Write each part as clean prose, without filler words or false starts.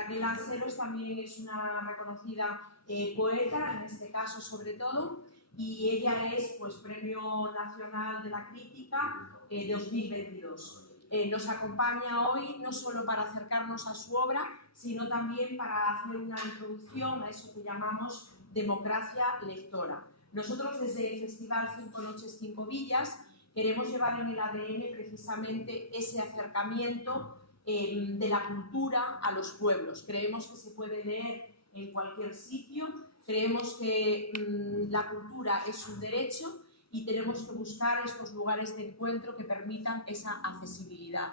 Raquel Lanceros también es una reconocida poeta, en este caso sobre todo, y ella es pues, Premio Nacional de la Crítica 2022. Nos acompaña hoy no solo para acercarnos a su obra, sino también para hacer una introducción a eso que llamamos democracia lectora. Nosotros desde el Festival 5 Noches, 5 Villas queremos llevar en el ADN precisamente ese acercamiento de la cultura a los pueblos. Creemos que se puede leer en cualquier sitio, creemos que la cultura es un derecho y tenemos que buscar estos lugares de encuentro que permitan esa accesibilidad.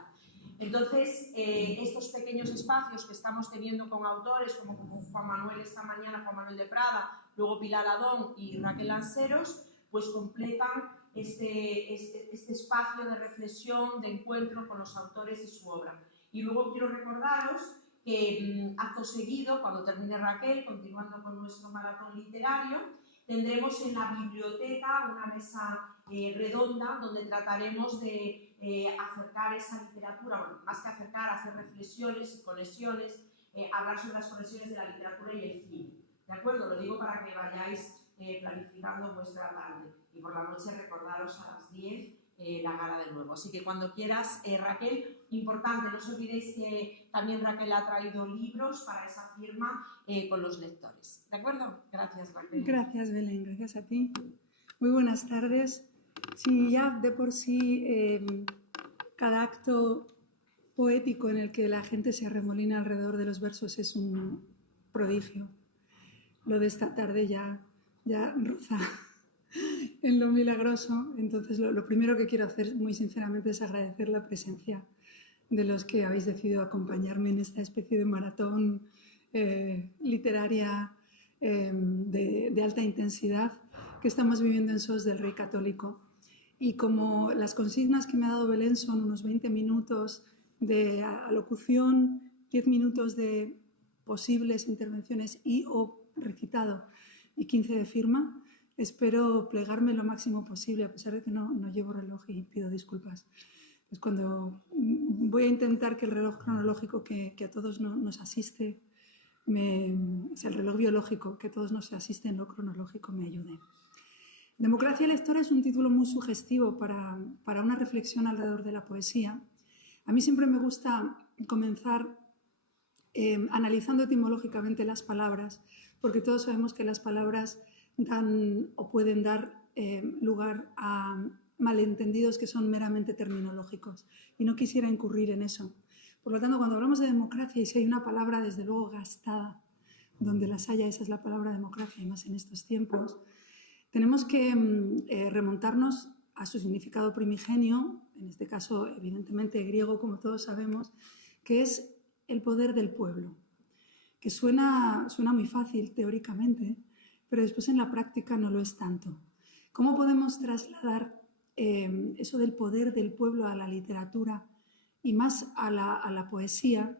Entonces, estos pequeños espacios que estamos teniendo con autores como Juan Manuel esta mañana, Juan Manuel de Prada, luego Pilar Adón y Raquel Lanceros, pues completan este espacio de reflexión, de encuentro con los autores y su obra. Y luego quiero recordaros que acto seguido, cuando termine Raquel, continuando con nuestro maratón literario, tendremos en la biblioteca una mesa redonda donde trataremos de acercar esa literatura, bueno, más que acercar, hacer reflexiones y conexiones, hablar sobre las conexiones de la literatura y el cine. ¿De acuerdo? Lo digo para que vayáis planificando vuestra tarde. Y por la noche recordaros a las 10 la gala de nuevo. Así que cuando quieras, Raquel, importante, no os olvidéis que también Raquel ha traído libros para esa firma con los lectores. ¿De acuerdo? Gracias, Raquel. Gracias, Belén. Gracias a ti. Muy buenas tardes. Sí, ya de por sí cada acto poético en el que la gente se arremolina alrededor de los versos es un prodigio. Lo de esta tarde ya roza en lo milagroso. Entonces, lo primero que quiero hacer muy sinceramente es agradecer la presencia de los que habéis decidido acompañarme en esta especie de maratón literaria de alta intensidad que estamos viviendo en SOS del Rey Católico. Y como las consignas que me ha dado Belén son unos 20 minutos de alocución, 10 minutos de posibles intervenciones y o recitado y 15 de firma, espero plegarme lo máximo posible, a pesar de que no llevo reloj y pido disculpas. Pues cuando voy a intentar que el reloj cronológico que a todos nos asiste, el reloj biológico que a todos nos asiste en lo cronológico me ayude. Democracia lectora es un título muy sugestivo para una reflexión alrededor de la poesía. A mí siempre me gusta comenzar analizando etimológicamente las palabras, porque todos sabemos que las palabras dan o pueden dar lugar a malentendidos que son meramente terminológicos, y no quisiera incurrir en eso. Por lo tanto, cuando hablamos de democracia, y si hay una palabra desde luego gastada, donde las haya, esa es la palabra democracia, y más en estos tiempos, tenemos que remontarnos a su significado primigenio, en este caso evidentemente griego, como todos sabemos, que es el poder del pueblo, que suena muy fácil teóricamente, pero después en la práctica no lo es tanto. ¿Cómo podemos trasladar eso del poder del pueblo a la literatura y más a la poesía,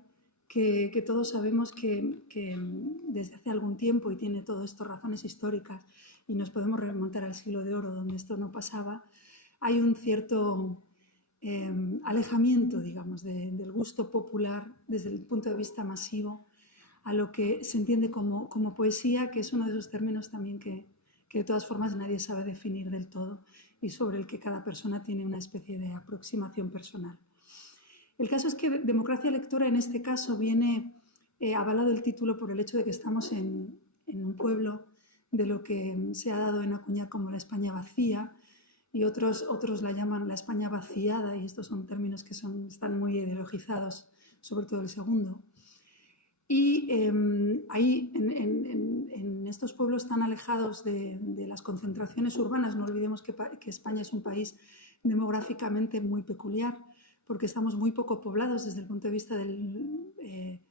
que todos sabemos que desde hace algún tiempo, y tiene todo esto razones históricas, y nos podemos remontar al siglo de oro donde esto no pasaba, hay un cierto alejamiento, digamos, del gusto popular desde el punto de vista masivo a lo que se entiende como poesía, que es uno de esos términos también que de todas formas nadie sabe definir del todo y sobre el que cada persona tiene una especie de aproximación personal. El caso es que democracia lectora en este caso viene avalado el título por el hecho de que estamos en un pueblo de lo que se ha dado en acuñar como la España vacía, y otros la llaman la España vaciada, y estos son términos que están muy ideologizados, sobre todo el segundo. Y ahí, en estos pueblos tan alejados de las concentraciones urbanas, no olvidemos que España es un país demográficamente muy peculiar, porque estamos muy poco poblados desde el punto de vista de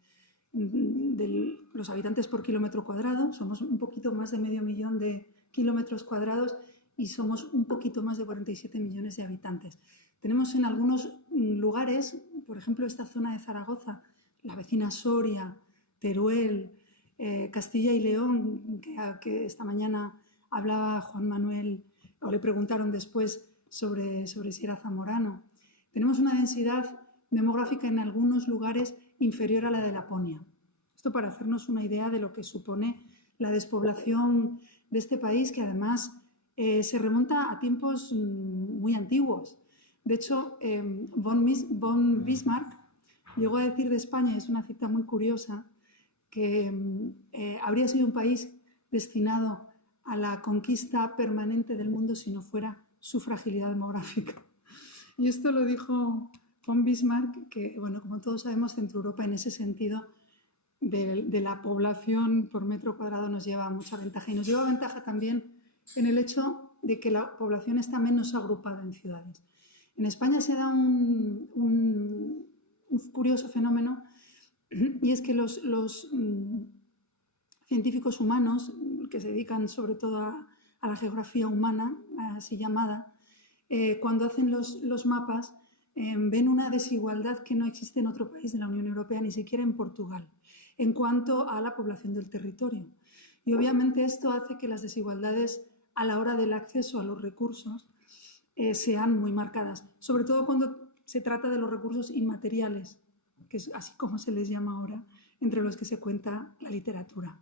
los habitantes por kilómetro cuadrado. Somos un poquito más de 500.000 de kilómetros cuadrados y somos un poquito más de 47 millones de habitantes. Tenemos en algunos lugares, por ejemplo, esta zona de Zaragoza, la vecina Soria, Teruel, Castilla y León, que esta mañana hablaba Juan Manuel, o le preguntaron después sobre si era zamorano. Tenemos una densidad demográfica en algunos lugares inferior a la de Laponia. Esto para hacernos una idea de lo que supone la despoblación de este país, que además se remonta a tiempos muy antiguos. De hecho, von Bismarck llegó a decir de España, es una cita muy curiosa, que habría sido un país destinado a la conquista permanente del mundo si no fuera su fragilidad demográfica. Y esto lo dijo von Bismarck, que, bueno, como todos sabemos, Centro Europa en ese sentido de la población por metro cuadrado nos lleva mucha ventaja. Y nos lleva ventaja también en el hecho de que la población está menos agrupada en ciudades. En España se da un curioso fenómeno, y es que los científicos humanos, que se dedican sobre todo a la geografía humana, así llamada, cuando hacen los mapas, ven una desigualdad que no existe en otro país de la Unión Europea, ni siquiera en Portugal, en cuanto a la población del territorio. Y obviamente esto hace que las desigualdades a la hora del acceso a los recursos sean muy marcadas, sobre todo cuando se trata de los recursos inmateriales, que es así como se les llama ahora, entre los que se cuenta la literatura.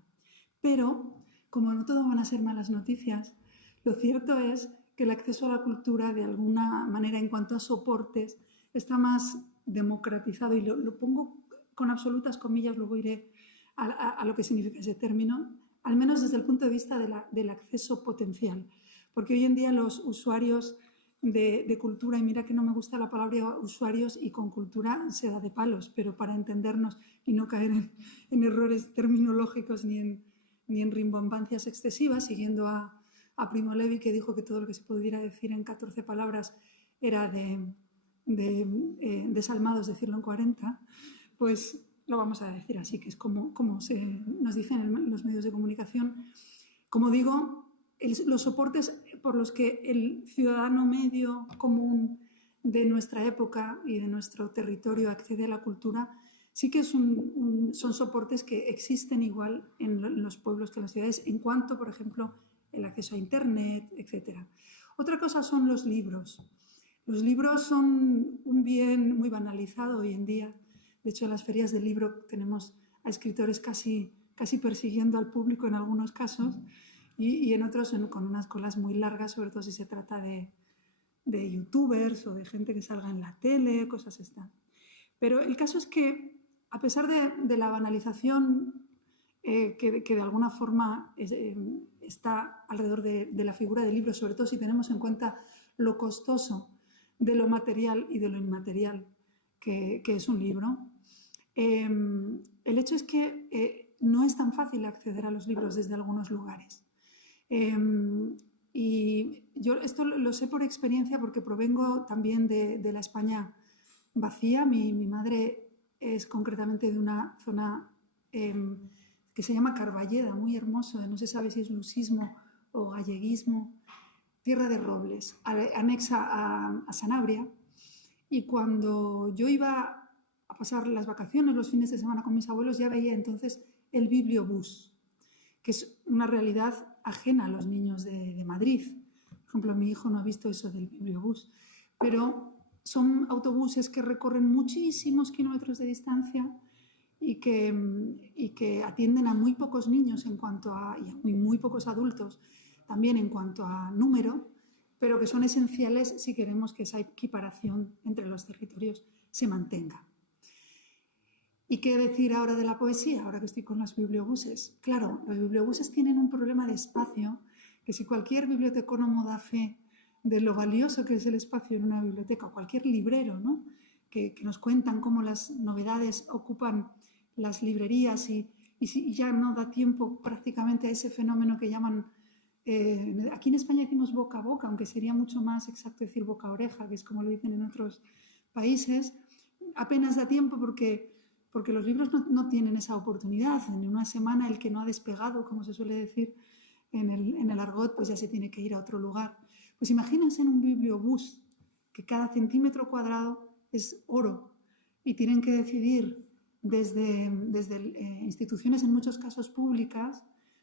Pero, como no todo van a ser malas noticias, lo cierto es que el acceso a la cultura, de alguna manera, en cuanto a soportes, está más democratizado, y lo pongo con absolutas comillas, luego iré a lo que significa ese término, al menos desde el punto de vista del acceso potencial. Porque hoy en día los usuarios de cultura, y mira que no me gusta la palabra usuarios, y con cultura se da de palos, pero para entendernos y no caer en errores terminológicos ni en rimbombancias excesivas, siguiendo a Primo Levi, que dijo que todo lo que se pudiera decir en 14 palabras era desalmados decirlo en 40, pues lo vamos a decir así, que es como nos dicen en los medios de comunicación. Como digo, los soportes por los que el ciudadano medio común de nuestra época y de nuestro territorio accede a la cultura sí que son soportes que existen igual en los pueblos que en las ciudades, en cuanto, por ejemplo, el acceso a Internet, etc. Otra cosa son los libros. Los libros son un bien muy banalizado hoy en día. De hecho, en las ferias del libro tenemos a escritores casi persiguiendo al público en algunos casos, y en otros con unas colas muy largas, sobre todo si se trata de youtubers o de gente que salga en la tele, cosas estas. Pero el caso es que, a pesar de la banalización que de alguna forma está alrededor de la figura del libro, sobre todo si tenemos en cuenta lo costoso de lo material y de lo inmaterial que es un libro, el hecho es que no es tan fácil acceder a los libros desde algunos lugares. Y yo esto lo sé por experiencia, porque provengo también de la España vacía. Mi madre es concretamente de una zona que se llama Carballeda, muy hermoso, no se sabe si es lusismo o galleguismo, tierra de robles, anexa a Sanabria. Y cuando yo iba a pasar las vacaciones, los fines de semana con mis abuelos, ya veía entonces el bibliobús, que es una realidad ajena a los niños de Madrid. Por ejemplo, mi hijo no ha visto eso del bibliobús, pero son autobuses que recorren muchísimos kilómetros de distancia y que atienden a muy pocos niños y a muy pocos adultos también en cuanto a número, pero que son esenciales si queremos que esa equiparación entre los territorios se mantenga. ¿Y qué decir ahora de la poesía, ahora que estoy con los bibliobuses? Claro, los bibliobuses tienen un problema de espacio, que si cualquier bibliotecónomo da fe de lo valioso que es el espacio en una biblioteca, o cualquier librero, ¿no? que nos cuentan cómo las novedades ocupan las librerías y ya no da tiempo prácticamente a ese fenómeno que llaman, aquí en España decimos boca a boca, aunque sería mucho más exacto decir boca a oreja, que es como lo dicen en otros países. Apenas da tiempo porque los libros no tienen esa oportunidad. En una semana el que no ha despegado, como se suele decir en el argot, pues ya se tiene que ir a otro lugar. Pues imagínense en un bibliobús que cada centímetro cuadrado es oro, y tienen que decidir desde instituciones, en muchos casos públicas,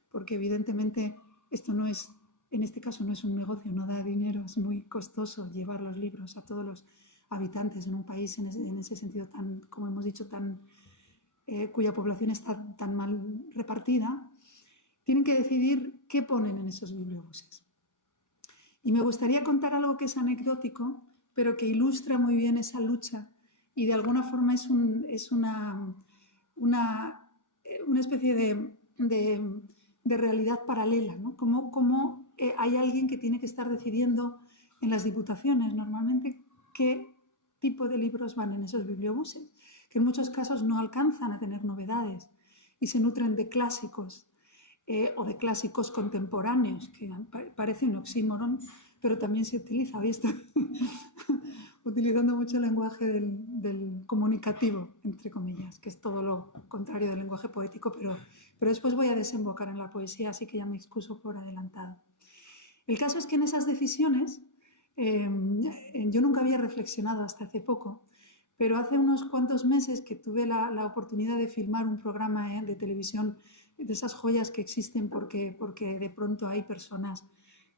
porque evidentemente esto no es, en este caso no es un negocio, no da dinero, es muy costoso llevar los libros a todos los habitantes en un país en ese sentido tan, como hemos dicho, tan cuya población está tan mal repartida, tienen que decidir qué ponen en esos bibliobuses. Y me gustaría contar algo que es anecdótico, pero que ilustra muy bien esa lucha y de alguna forma es una especie de realidad paralela, ¿no? Como hay alguien que tiene que estar decidiendo en las diputaciones normalmente qué tipo de libros van en esos bibliobuses, que en muchos casos no alcanzan a tener novedades y se nutren de clásicos o de clásicos contemporáneos, que parece un oxímoron, pero también se utiliza, hoy estoy utilizando mucho el lenguaje del comunicativo, entre comillas, que es todo lo contrario del lenguaje poético, pero después voy a desembocar en la poesía, así que ya me excuso por adelantado. El caso es que en esas decisiones yo nunca había reflexionado hasta hace poco, pero hace unos cuantos meses que tuve la oportunidad de filmar un programa de televisión, de esas joyas que existen porque de pronto hay personas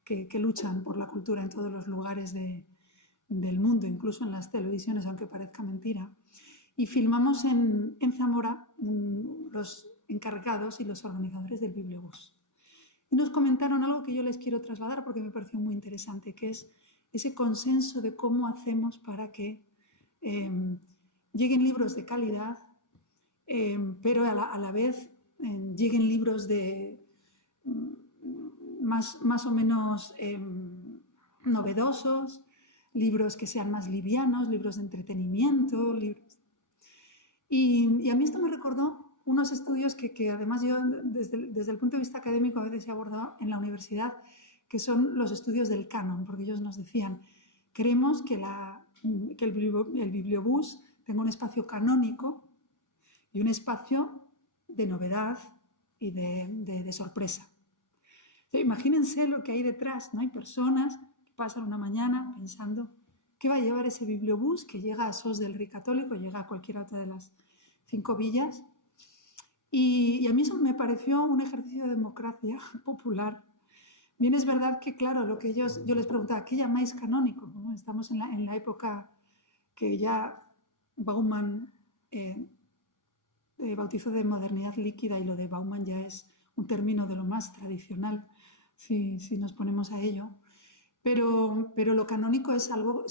que luchan por la cultura en todos los lugares del mundo, incluso en las televisiones, aunque parezca mentira. Y filmamos en Zamora los encargados y los organizadores del Bibliobús. Y nos comentaron algo que yo les quiero trasladar porque me pareció muy interesante, que es ese consenso de cómo hacemos para que lleguen libros de calidad, pero a la vez lleguen libros de más o menos novedosos, libros que sean más livianos, libros de entretenimiento. Y a mí esto me recordó unos estudios que además yo desde el punto de vista académico a veces he abordado en la universidad, que son los estudios del canon, porque ellos nos decían, queremos que el bibliobús tenga un espacio canónico y un espacio de novedad y de sorpresa. Entonces, imagínense lo que hay detrás, ¿no? Hay personas que pasan una mañana pensando qué va a llevar ese bibliobús que llega a Sos del Rey Católico, llega a cualquier otra de las 5 villas. Y a mí eso me pareció un ejercicio de democracia popular. Bien, es verdad que, claro, lo que yo les preguntaba, ¿qué llamáis canónico? ¿No? Estamos en la época que ya Bauman bautizó de modernidad líquida y lo de Bauman ya es un término de lo más tradicional, si nos ponemos a ello. Pero lo canónico es algo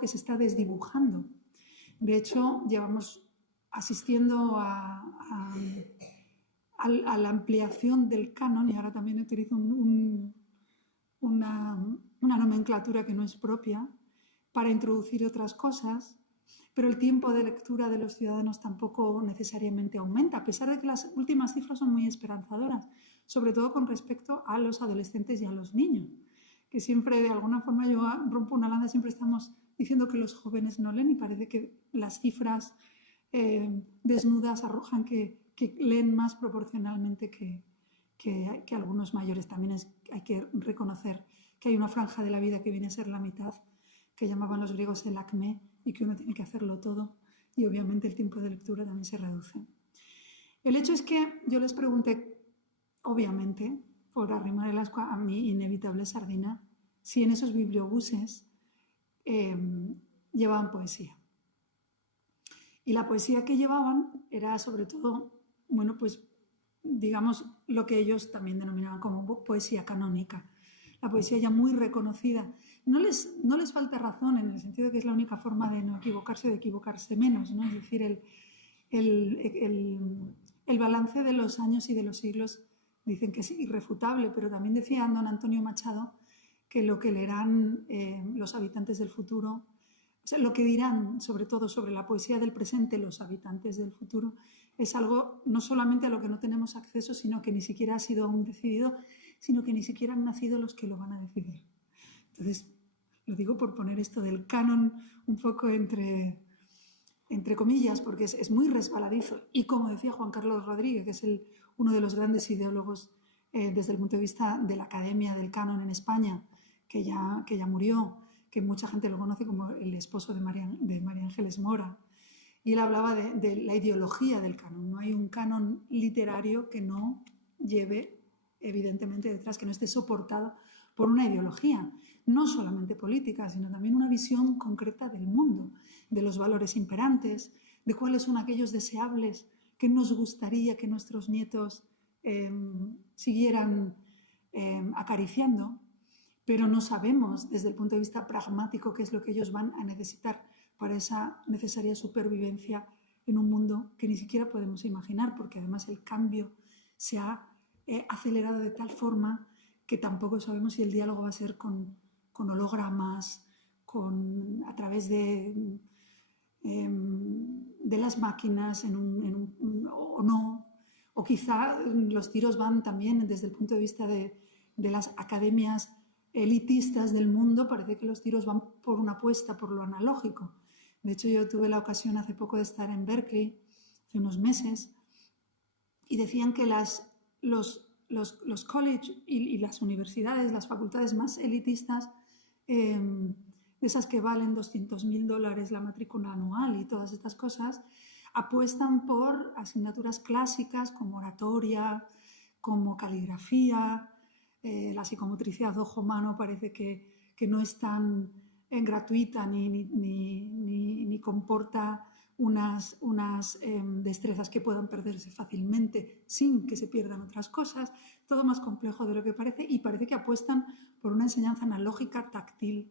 que se está desdibujando. De hecho, llevamos asistiendo a la ampliación del canon, y ahora también utilizo una nomenclatura que no es propia, para introducir otras cosas, pero el tiempo de lectura de los ciudadanos tampoco necesariamente aumenta, a pesar de que las últimas cifras son muy esperanzadoras, sobre todo con respecto a los adolescentes y a los niños, que siempre, de alguna forma, yo rompo una lanza, siempre estamos diciendo que los jóvenes no leen y parece que las cifras desnudas arrojan que leen más proporcionalmente que algunos mayores. También hay que reconocer que hay una franja de la vida que viene a ser la mitad, que llamaban los griegos el acmé, y que uno tiene que hacerlo todo, y obviamente el tiempo de lectura también se reduce. El hecho es que yo les pregunté, obviamente, por arrimar el ascua a mi inevitable sardina, si en esos bibliobuses llevaban poesía. Y la poesía que llevaban era sobre todo, bueno, pues digamos lo que ellos también denominaban como poesía canónica, la poesía ya muy reconocida. No les falta razón en el sentido de que es la única forma de no equivocarse o de equivocarse menos, ¿no? Es decir, el balance de los años y de los siglos dicen que es irrefutable, pero también decía don Antonio Machado que lo que leerán los habitantes del futuro, o sea, lo que dirán sobre todo sobre la poesía del presente los habitantes del futuro, es algo no solamente a lo que no tenemos acceso, sino que ni siquiera ha sido aún decidido, sino que ni siquiera han nacido los que lo van a decidir. Entonces, lo digo por poner esto del canon un poco entre comillas, porque es muy resbaladizo. Y como decía Juan Carlos Rodríguez, que es uno de los grandes ideólogos desde el punto de vista de la Academia del Canon en España, que ya murió, que mucha gente lo conoce como el esposo de María Ángeles Mora. Y él hablaba de la ideología del canon. No hay un canon literario que no lleve, evidentemente, detrás, que no esté soportado por una ideología, no solamente política, sino también una visión concreta del mundo, de los valores imperantes, de cuáles son aquellos deseables que nos gustaría que nuestros nietos siguieran acariciando, pero no sabemos desde el punto de vista pragmático qué es lo que ellos van a necesitar para esa necesaria supervivencia en un mundo que ni siquiera podemos imaginar, porque además el cambio se ha acelerado de tal forma que tampoco sabemos si el diálogo va a ser con hologramas, a través de las máquinas o no, o quizá los tiros van también desde el punto de vista de las academias elitistas del mundo, parece que los tiros van por una apuesta por lo analógico. De hecho, yo tuve la ocasión hace poco de estar en Berkeley, hace unos meses, y decían que los college y las universidades, las facultades más elitistas, de esas que valen $200.000 la matrícula anual y todas estas cosas, apuestan por asignaturas clásicas como oratoria, como caligrafía. La psicomotricidad ojo-mano parece que no es tan gratuita ni comporta unas destrezas que puedan perderse fácilmente sin que se pierdan otras cosas. Todo más complejo de lo que parece, y parece que apuestan por una enseñanza analógica, táctil,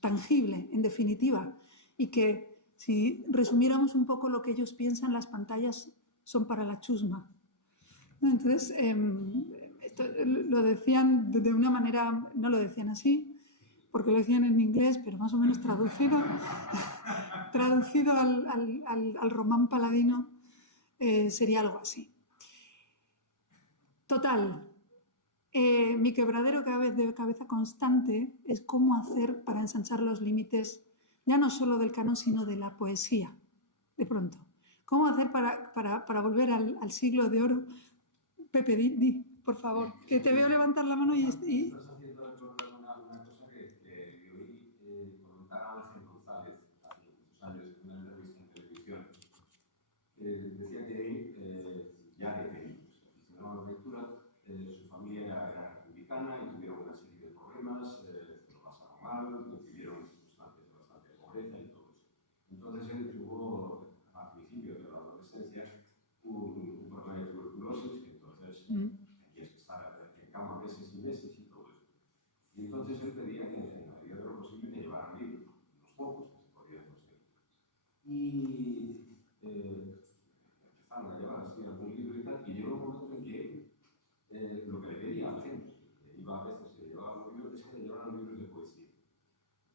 tangible, en definitiva, y que si resumiéramos un poco lo que ellos piensan, las pantallas son para la chusma. Entonces, esto lo decían de una manera, no lo decían así, porque lo decían en inglés, pero más o menos traducido al román paladino sería algo así. Total, mi quebradero de cabeza constante es cómo hacer para ensanchar los límites, ya no solo del canon, sino de la poesía, de pronto. ¿Cómo hacer para volver al siglo de oro? Pepe, di, por favor, que te veo levantar la mano y... Estás haciendo una cosa que oí comentar a Ángel González hace muchos años en una entrevista en televisión. Decía que él, ya de pequeño, se aficionaba a la lectura, su familia era republicana y tuvieron una serie de problemas, lo pasaron mal, vivieron circunstancias bastante de pobreza y todo eso. Entonces él tuvo, a principios de la adolescencia, un problema de tuberculosis, que entonces tenías que estar en cama meses y meses y todo eso. Y entonces él pedía que en la medida de lo posible te llevaran libros, unos pocos que se podían conseguir. Y empezaron a llevar así algún libro y tal, y llegó un momento en que lo que le pedía a la gente, que iba a veces, se llevaba los libros, es que le llevaran libros de poesía.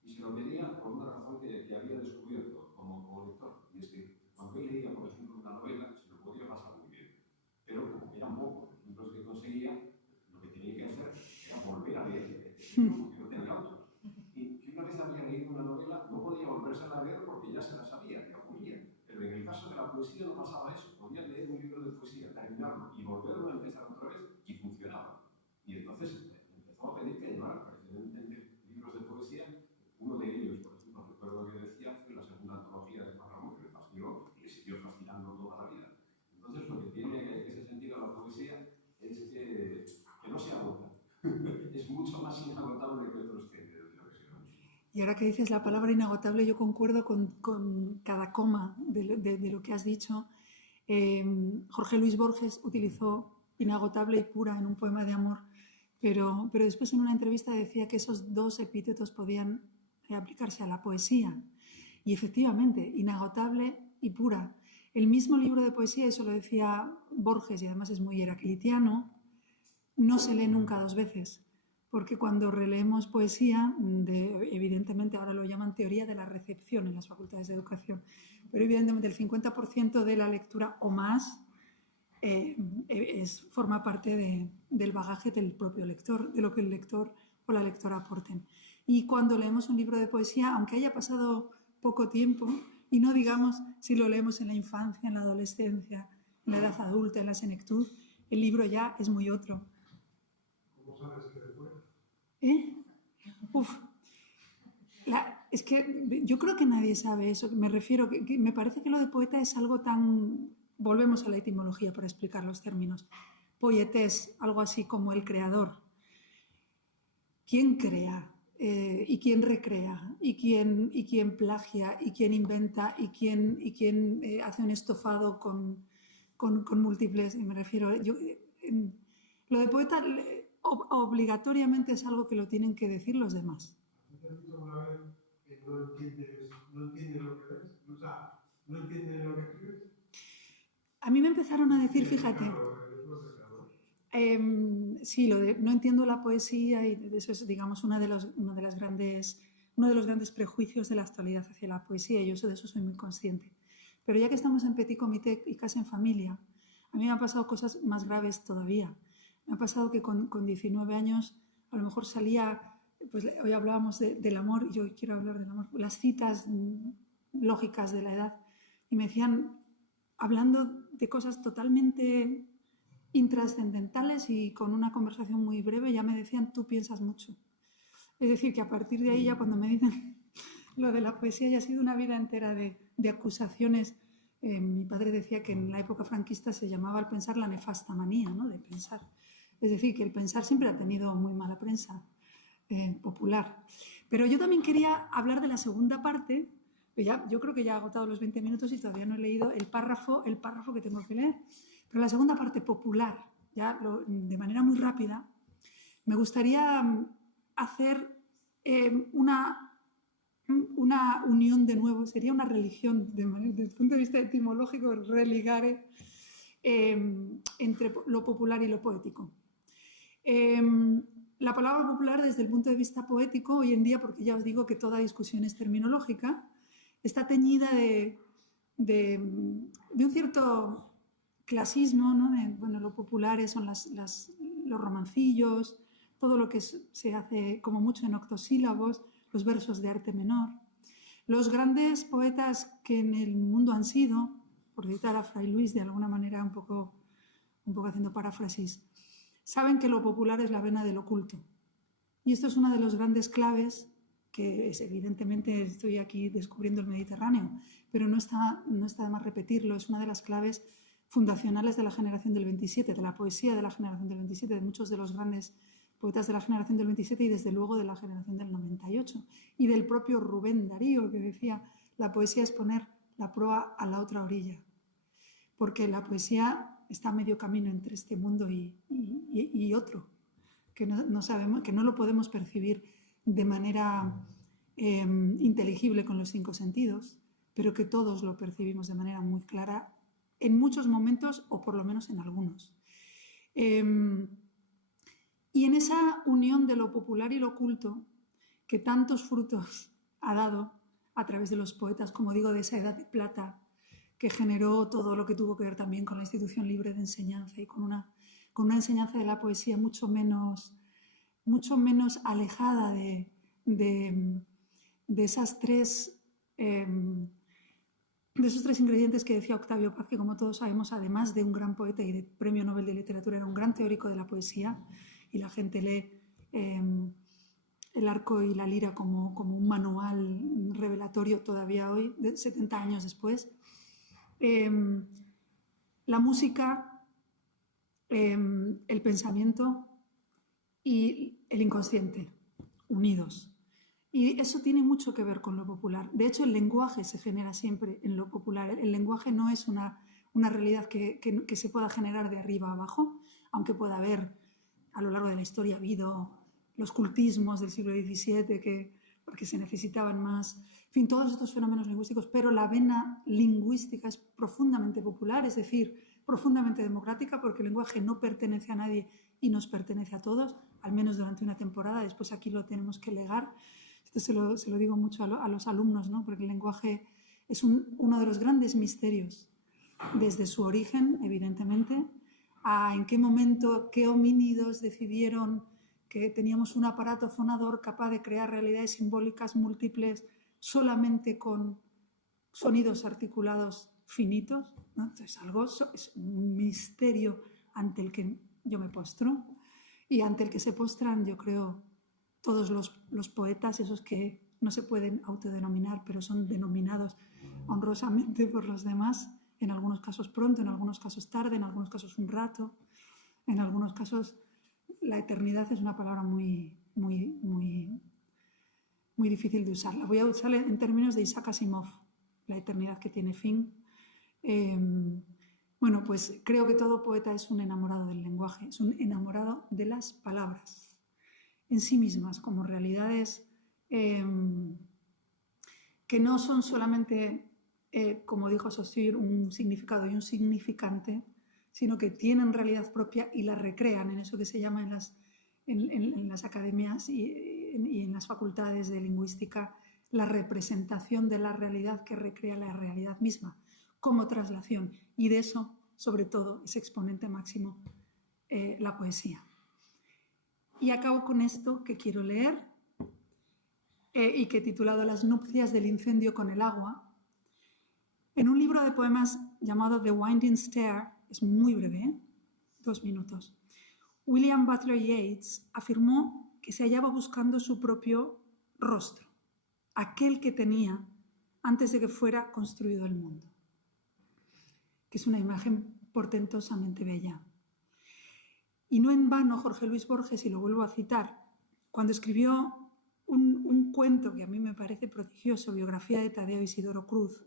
Y se lo pedía por una razón que había descubierto como lector, y es que cuando él leía, por ejemplo, una novela, se lo podía pasar muy bien. Pero como eran pocos los libros que conseguía, lo que tenía que hacer era volver a leer, porque no tenía autos. Y que una vez había leído una novela, no podía volverse a leer porque ya se la sabía, que ocurría. Pero en el caso de la poesía no pasaba eso. Podía leer un libro de poesía, terminarlo y volverlo a empezar otra vez, y funcionaba. Y entonces empezó a pedir que llevara precisamente libros de poesía. Uno de ellos, por ejemplo, recuerdo que decía, fue la segunda antología de Párrafo, que le fascinó y le siguió fascinando toda la vida. Entonces, lo que tiene ese sentido la poesía es que no se agota. Es mucho más inagotable que otros géneros, yo creo. Y ahora que dices la palabra inagotable, yo concuerdo con cada coma de lo que has dicho. Jorge Luis Borges utilizó inagotable y pura en un poema de amor, pero después en una entrevista decía que esos dos epítetos podían aplicarse a la poesía. Y efectivamente, inagotable y pura. El mismo libro de poesía, eso lo decía Borges, y además es muy heraclitiano, no se lee nunca dos veces, porque cuando releemos poesía, evidentemente ahora lo llaman teoría de la recepción en las facultades de educación, pero evidentemente el 50% de la lectura o más forma parte del bagaje del propio lector, de lo que el lector o la lectora aporten. Y cuando leemos un libro de poesía, aunque haya pasado poco tiempo, y no digamos si lo leemos en la infancia, en la adolescencia, en la edad adulta, en la senectud, el libro ya es muy otro. ¿Cómo sabes que eres poeta? Es que yo creo que nadie sabe eso. Me refiero, que me parece que lo de poeta es algo tan... Volvemos a la etimología para explicar los términos. Poietes, algo así como el creador. ¿Quién crea? y quién recrea, y quién plagia, y quién inventa, y quién hace un estofado con múltiples, me refiero, lo de poeta obligatoriamente es algo que lo tienen que decir los demás. ¿Te has dicho alguna vez que no entiendes lo que ves? O sea, ¿no entiendes lo que escribes? A mí me empezaron a decir, fíjate, sí, lo de no entiendo la poesía, y eso es, digamos, uno de los grandes prejuicios de la actualidad hacia la poesía, y yo de eso soy muy consciente. Pero ya que estamos en petit comité y casi en familia, a mí me han pasado cosas más graves todavía. Me ha pasado que con 19 años a lo mejor salía, pues hoy hablábamos del amor, y yo hoy quiero hablar del amor, las citas lógicas de la edad, y me decían, hablando de cosas totalmente intrascendentales y con una conversación muy breve, ya me decían, tú piensas mucho. Es decir, que a partir de ahí ya cuando me dicen lo de la poesía ya ha sido una vida entera de acusaciones. Mi padre decía que en la época franquista se llamaba al pensar la nefasta manía, ¿no?, de pensar. Es decir, que el pensar siempre ha tenido muy mala prensa popular. Pero yo también quería hablar de la segunda parte. Yo creo que ya he agotado los 20 minutos y todavía no he leído el párrafo que tengo que leer. Pero la segunda parte, popular, de manera muy rápida, me gustaría hacer una unión de nuevo, sería una religión, desde el punto de vista etimológico, religare, entre lo popular y lo poético. La palabra popular, desde el punto de vista poético, hoy en día, porque ya os digo que toda discusión es terminológica, está teñida de un cierto clasismo, ¿no? Bueno, lo popular son los romancillos, todo lo que se hace como mucho en octosílabos, los versos de arte menor. Los grandes poetas que en el mundo han sido, por citar a Fray Luis de alguna manera, un poco haciendo paráfrasis, saben que lo popular es la vena del oculto. Y esto es una de las grandes claves que es, evidentemente estoy aquí descubriendo el Mediterráneo, pero no está de más repetirlo, es una de las claves fundacionales de la generación del 27, de la poesía de la generación del 27, de muchos de los grandes poetas de la generación del 27 y desde luego de la generación del 98, y del propio Rubén Darío, que decía, la poesía es poner la proa a la otra orilla, porque la poesía está a medio camino entre este mundo y otro, que no sabemos, que no lo podemos percibir de manera inteligible con los 5 sentidos, pero que todos lo percibimos de manera muy clara en muchos momentos, o por lo menos en algunos. Y en esa unión de lo popular y lo oculto, que tantos frutos ha dado a través de los poetas, como digo, de esa edad de plata, que generó todo lo que tuvo que ver también con la institución libre de enseñanza y con una enseñanza de la poesía mucho menos alejada de esas de esos 3 ingredientes que decía Octavio Paz, que como todos sabemos, además de un gran poeta y de premio Nobel de Literatura, era un gran teórico de la poesía, y la gente lee el arco y la lira como un manual revelatorio todavía hoy, 70 años después. La música, el pensamiento y el inconsciente, unidos. Y eso tiene mucho que ver con lo popular. De hecho, el lenguaje se genera siempre en lo popular. El lenguaje no es una realidad que se pueda generar de arriba a abajo, aunque pueda haber, a lo largo de la historia, habido los cultismos del siglo XVII porque se necesitaban más. En fin, todos estos fenómenos lingüísticos, pero la vena lingüística es profundamente popular, es decir, profundamente democrática, porque el lenguaje no pertenece a nadie y nos pertenece a todos, al menos durante una temporada. Después aquí lo tenemos que legar. Esto se lo digo mucho a los alumnos, ¿no? Porque el lenguaje es uno de los grandes misterios, desde su origen, evidentemente, a en qué momento, qué homínidos decidieron que teníamos un aparato fonador capaz de crear realidades simbólicas múltiples solamente con sonidos articulados finitos, ¿no? Entonces, es un misterio ante el que yo me postro y ante el que se postran, yo creo, todos los poetas, esos que no se pueden autodenominar, pero son denominados honrosamente por los demás, en algunos casos pronto, en algunos casos tarde, en algunos casos un rato, en algunos casos la eternidad es una palabra muy, muy, muy, muy difícil de usarla. Voy a usarla en términos de Isaac Asimov, La eternidad que tiene fin. Bueno, pues creo que todo poeta es un enamorado del lenguaje, es un enamorado de las palabras en sí mismas, como realidades que no son solamente, como dijo Saussure, un significado y un significante, sino que tienen realidad propia y la recrean en eso que se llama en las academias y en las facultades de lingüística la representación de la realidad que recrea la realidad misma, como traslación. Y de eso, sobre todo, es exponente máximo la poesía. Y acabo con esto que quiero leer y que he titulado Las nupcias del incendio con el agua. En un libro de poemas llamado The Winding Stair, es muy breve, 2 minutos, William Butler Yeats afirmó que se hallaba buscando su propio rostro, aquel que tenía antes de que fuera construido el mundo, que es una imagen portentosamente bella. Y no en vano Jorge Luis Borges, y lo vuelvo a citar, cuando escribió un cuento que a mí me parece prodigioso, Biografía de Tadeo Isidoro Cruz,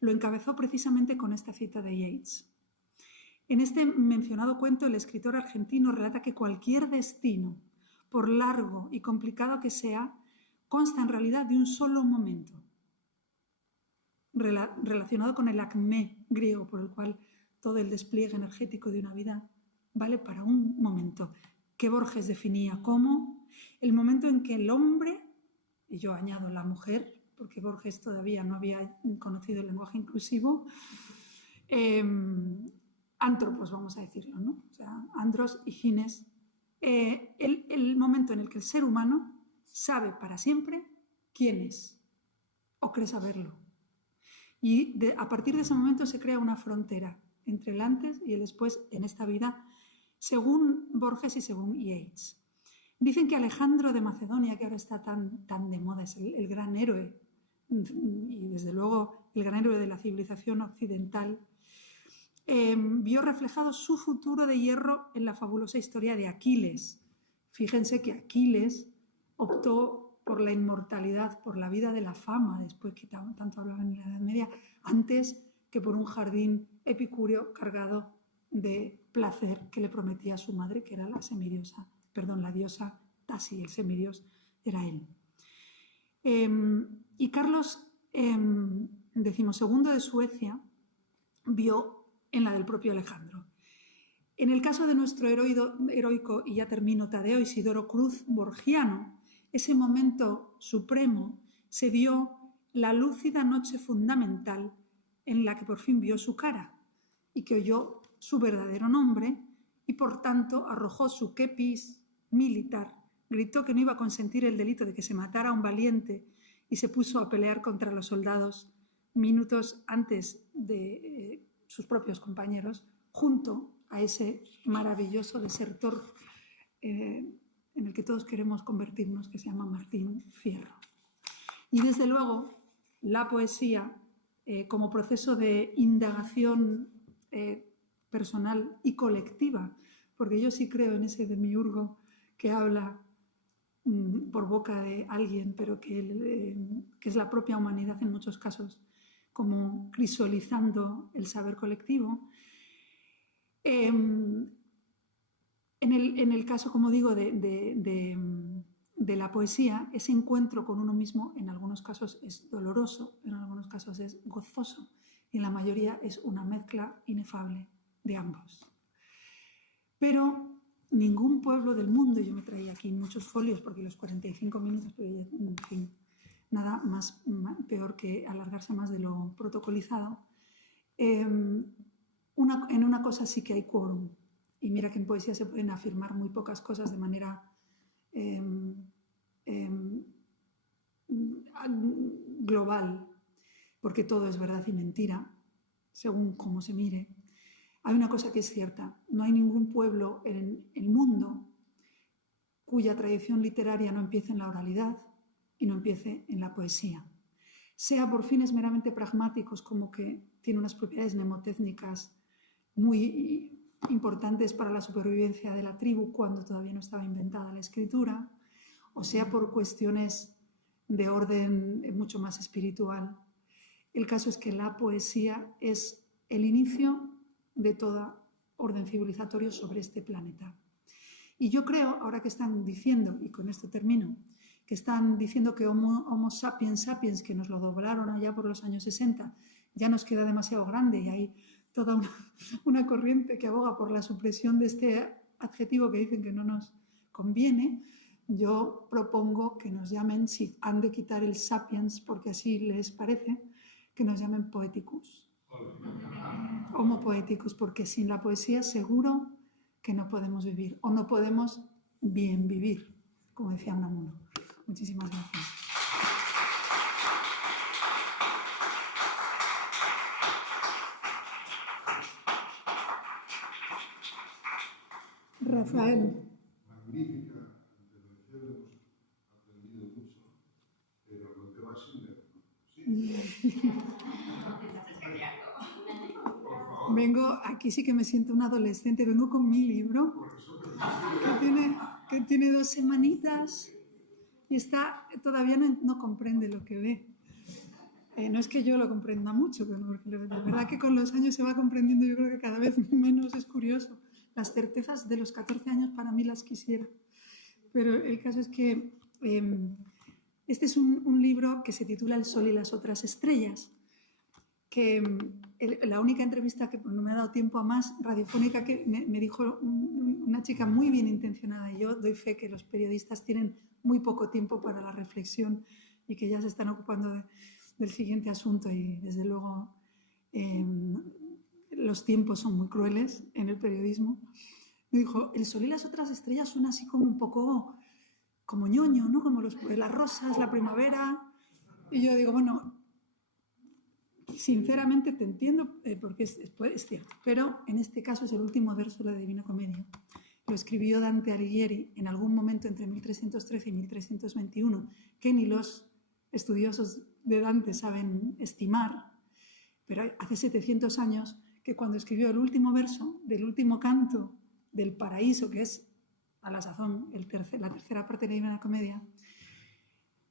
lo encabezó precisamente con esta cita de Yeats. En este mencionado cuento, el escritor argentino relata que cualquier destino, por largo y complicado que sea, consta en realidad de un solo momento, relacionado con el acmé griego, por el cual todo el despliegue energético de una vida vale para un momento, que Borges definía como el momento en que el hombre, y yo añado la mujer, porque Borges todavía no había conocido el lenguaje inclusivo, antropos, vamos a decirlo, ¿no? O sea, andros y gines, el momento en el que el ser humano sabe para siempre quién es, o cree saberlo. Y a partir de ese momento se crea una frontera entre el antes y el después en esta vida, según Borges y según Yeats. Dicen que Alejandro de Macedonia, que ahora está tan de moda, es el gran héroe, y desde luego el gran héroe de la civilización occidental, vio reflejado su futuro de hierro en la fabulosa historia de Aquiles. Fíjense que Aquiles optó por la inmortalidad, por la vida de la fama, después que tanto hablaban en la Edad Media, antes que por un jardín epicúreo cargado de placer que le prometía a su madre, que era la diosa Tasi, el semidios era él. Y Carlos XII de Suecia vio en la del propio Alejandro. En el caso de nuestro heroico, y ya termino, Tadeo Isidoro Cruz borgiano, ese momento supremo se dio la lúcida noche fundamental en la que por fin vio su cara y que oyó su verdadero nombre y por tanto arrojó su kepis militar, gritó que no iba a consentir el delito de que se matara a un valiente y se puso a pelear contra los soldados minutos antes de sus propios compañeros, junto a ese maravilloso desertor en el que todos queremos convertirnos, que se llama Martín Fierro. Y desde luego, la poesía, como proceso de indagación personal y colectiva, porque yo sí creo en ese demiurgo que habla por boca de alguien, pero que es la propia humanidad en muchos casos, como crisolizando el saber colectivo. En el caso, como digo, de la poesía, ese encuentro con uno mismo en algunos casos es doloroso, en algunos casos es gozoso, y en la mayoría es una mezcla inefable de ambos. Pero ningún pueblo del mundo, yo me traía aquí muchos folios porque los 45 minutos, pero ya, en fin, nada peor que alargarse más de lo protocolizado. En una cosa sí que hay quórum, y mira que en poesía se pueden afirmar muy pocas cosas de manera global, porque todo es verdad y mentira, según cómo se mire. Hay una cosa que es cierta: no hay ningún pueblo en el mundo cuya tradición literaria no empiece en la oralidad y no empiece en la poesía, sea por fines meramente pragmáticos, como que tiene unas propiedades mnemotécnicas muy importantes para la supervivencia de la tribu cuando todavía no estaba inventada la escritura, o sea por cuestiones de orden mucho más espiritual. El caso es que la poesía es el inicio de toda orden civilizatoria sobre este planeta. Y yo creo, ahora que están diciendo, y con esto termino, que están diciendo que Homo sapiens sapiens, que nos lo doblaron allá por los años 60, ya nos queda demasiado grande y hay toda una corriente que aboga por la supresión de este adjetivo que dicen que no nos conviene. Yo propongo que nos llamen, si han de quitar el sapiens porque así les parece, que nos llamen poeticus. Homo poeticus, porque sin la poesía seguro que no podemos vivir o no podemos bien vivir, como decía Unamuno. Muchísimas gracias. Rafael. Magnífica intervención, hemos aprendido mucho, pero no te vas sin leer. ¿Sí? Por favor. Vengo, aquí sí que me siento un adolescente, vengo con mi libro, que tiene 2 semanitas y todavía no comprende lo que ve. No es que yo lo comprenda mucho, porque de verdad que con los años se va comprendiendo, yo creo que cada vez menos, es curioso. Las certezas de los 14 años para mí las quisiera. Pero el caso es que este es un libro que se titula El sol y las otras estrellas, que la única entrevista que no me ha dado tiempo a más radiofónica que me dijo una chica muy bien intencionada, y yo doy fe que los periodistas tienen muy poco tiempo para la reflexión y que ya se están ocupando del siguiente asunto, y desde luego los tiempos son muy crueles en el periodismo. Me dijo, el sol y las otras estrellas suena así como un poco como ñoño, ¿no? Como las rosas, la primavera. Y yo digo, bueno, sinceramente te entiendo porque es cierto, pero en este caso es el último verso de la Divina Comedia. Lo escribió Dante Alighieri en algún momento entre 1313 y 1321, que ni los estudiosos de Dante saben estimar, pero hace 700 años que cuando escribió el último verso del último canto del Paraíso, que es a la sazón la tercera parte de la Divina Comedia,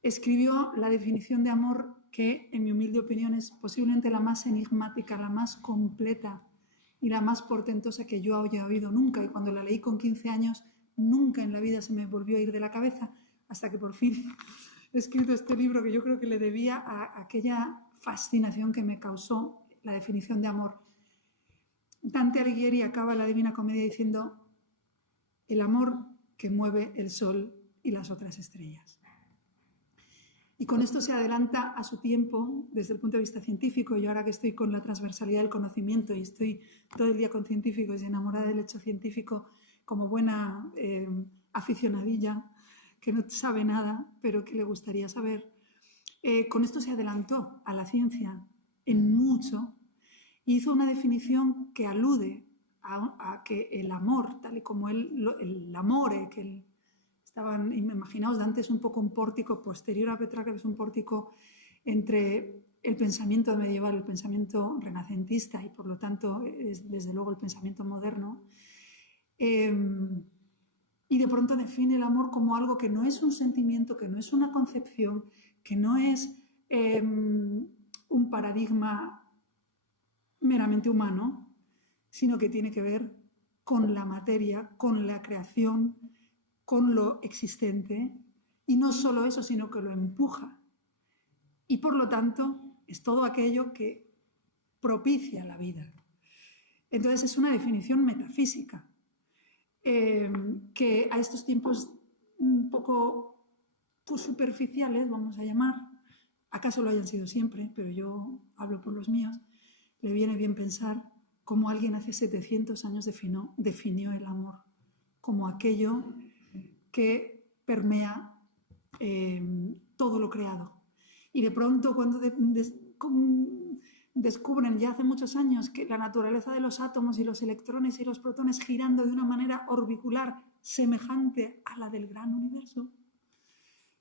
escribió la definición de amor que, en mi humilde opinión, es posiblemente la más enigmática, la más completa y la más portentosa que yo haya oído nunca. Y cuando la leí con 15 años, nunca en la vida se me volvió a ir de la cabeza, hasta que por fin he escrito este libro que yo creo que le debía a aquella fascinación que me causó la definición de amor. Dante Alighieri acaba la Divina Comedia diciendo el amor que mueve el sol y las otras estrellas. Y con esto se adelanta a su tiempo desde el punto de vista científico. Yo ahora que estoy con la transversalidad del conocimiento y estoy todo el día con científicos y enamorada del hecho científico como buena aficionadilla que no sabe nada pero que le gustaría saber, con esto se adelantó a la ciencia en mucho y hizo una definición que alude a que el amor, tal y como el amore, que estaban, imaginaos, Dante es un poco un pórtico posterior a Petrarca, es un pórtico entre el pensamiento medieval, el pensamiento renacentista y por lo tanto es desde luego el pensamiento moderno, y de pronto define el amor como algo que no es un sentimiento, que no es una concepción, que no es un paradigma meramente humano, sino que tiene que ver con la materia, con la creación, con lo existente, y no solo eso, sino que lo empuja. Y por lo tanto es todo aquello que propicia la vida. Entonces es una definición metafísica que a estos tiempos un poco superficiales, vamos a llamar, acaso lo hayan sido siempre, pero yo hablo por los míos, le viene bien pensar cómo alguien hace 700 años definió el amor como aquello que permea todo lo creado. Y de pronto cuando descubren ya hace muchos años que la naturaleza de los átomos y los electrones y los protones girando de una manera orbicular semejante a la del gran universo,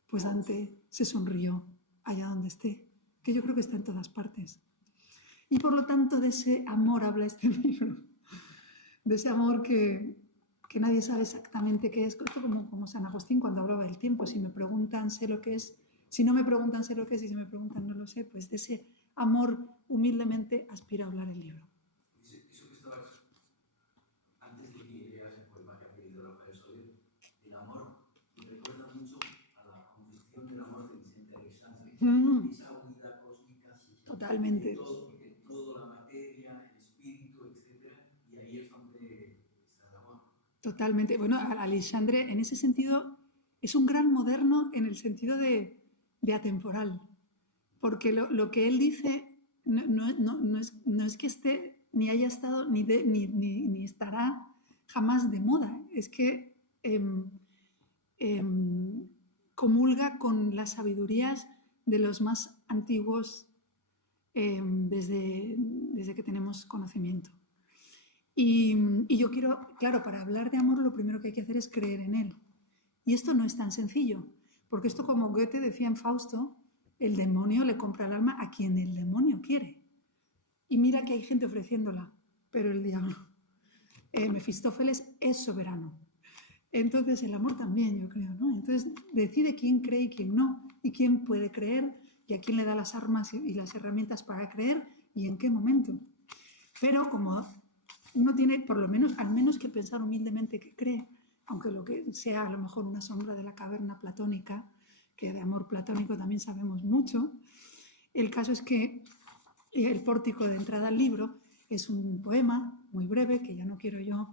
pues Dante se sonrió allá donde esté, que yo creo que está en todas partes. Y por lo tanto de ese amor habla este libro, de ese amor que nadie sabe exactamente qué es. Esto como San Agustín cuando hablaba del tiempo, si me preguntan sé lo que es, Si no me preguntan, sé lo que es, y si me preguntan, no lo sé, pues de ese amor humildemente aspira a hablar el libro. Eso que estabas, antes de que leas el poema que ha pedido Rafael Soler, el amor me recuerda mucho a la concepción del amor de Vicente Aleixandre, esa unidad cósmica, Totalmente. de todo, la materia, el espíritu, etc. Y ahí es donde está el amor. Totalmente. Bueno, Aleixandre, en ese sentido, es un gran moderno en el sentido de atemporal. Porque lo que él dice no es que esté, ni haya estado, ni estará jamás de moda. Es que comulga con las sabidurías de los más antiguos desde que tenemos conocimiento. Y yo quiero, claro, para hablar de amor lo primero que hay que hacer es creer en él. Y esto no es tan sencillo, porque esto, como Goethe decía en Fausto, el demonio le compra el alma a quien el demonio quiere. Y mira que hay gente ofreciéndola, pero el diablo, Mefistófeles, es soberano. Entonces el amor también, yo creo, ¿no? Entonces decide quién cree y quién no, y quién puede creer, y a quién le da las armas y las herramientas para creer, y en qué momento. Pero como uno tiene, por lo menos, al menos que pensar humildemente que cree, aunque lo que sea a lo mejor una sombra de la caverna platónica, que de amor platónico también sabemos mucho. El caso es que el pórtico de entrada al libro es un poema muy breve, que ya no quiero yo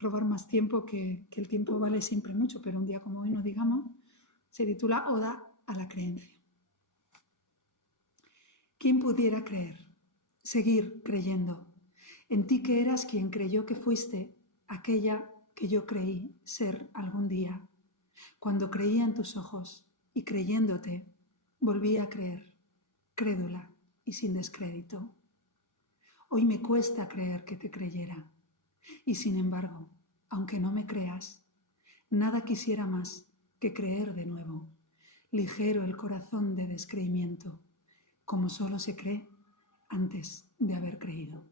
robar más tiempo, que el tiempo vale siempre mucho, pero un día como hoy no digamos, se titula Oda a la creencia. ¿Quién pudiera creer? Seguir creyendo. En ti que eras quien creyó que fuiste aquella que yo creí ser algún día. Cuando creía en tus ojos y creyéndote, volví a creer, crédula y sin descrédito. Hoy me cuesta creer que te creyera. Y sin embargo, aunque no me creas, nada quisiera más que creer de nuevo, ligero el corazón de descreimiento, como solo se cree antes de haber creído.